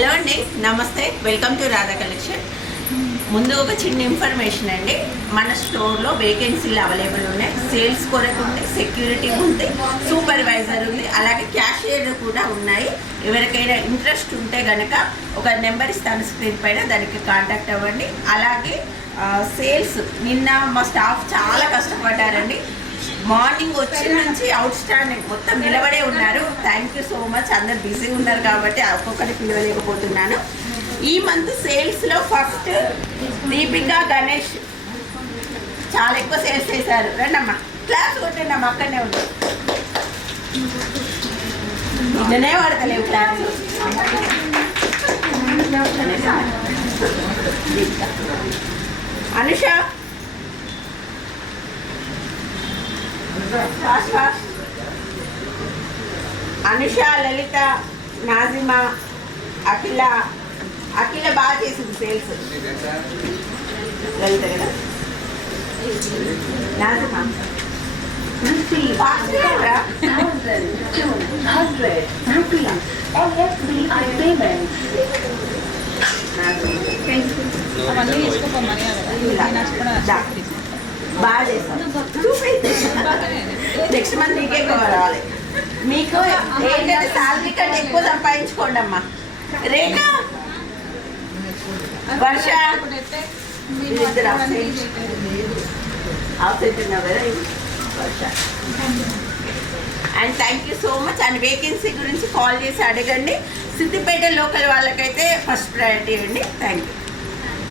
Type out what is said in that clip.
Hello అండి నమస్తే. Welcome to Radha collection ముందు ఒక చిన్న ఇన్ఫర్మేషన్ అండి. మన స్టోర్లో వేకెన్సీలు అవైలబుల్ ఉన్నాయి. సేల్స్ కొరకు ఉంది సెక్యూరిటీ ఉంది సూపర్వైజర్ ఉంది. అలాగే క్యాషియర్ కూడా ఉన్నాయి. ఎవరికైనా ఇంట్రెస్ట్ ఉంటే కనుక ఒక నెంబర్ ఇస్తాను స్క్రీన్ పైన దానికి కాంటాక్ట్ అవ్వండి. అలాగే సేల్స్ నిన్న మా స్టాఫ్ చాలా కష్టపడ్డారు. మార్నింగ్ వచ్చిన నుంచి అవుట్ స్టాండింగ్ మొత్తం నిలబడే ఉన్నారు. థ్యాంక్ యూ సో మచ్ అందరు బిజీ ఉన్నారు కాబట్టి ఒక్కొక్కటి పిలవలేకపోతున్నాను. ఈ మంత్ సేల్స్లో ఫస్ట్ దీపిక గణేష్ చాలా ఎక్కువ సేల్స్ చేశారు. రండమ్మా. క్లాస్ కొట్టండి అమ్మ అక్కడనే ఉంది నిన్ననే వాడతలేవు class Anusha fast fast Anusha Lalitha Nazima Akhila. Akhila బాగా చేసింది సేల్స్ లలిత కదా? నాజిమా. అవన్నీ బాగా చేస్తాను. నెక్స్ట్ మంత్ మీకే ఎక్కువ రావాలి మీకు ఏంటంటే శాలరీ కంటే ఎక్కువ సంపాదించుకోండి అమ్మా రేఖ? వర్ష? వీళ్ళిద్దరు absent. కదా Varsha. And thank you so much and vacancy గురించి కాల్ చేసి అడగండి. సిద్దిపేట లోకల్ వాళ్ళకైతే ఫస్ట్ ప్రయారిటీ అండి థ్యాంక్ యూ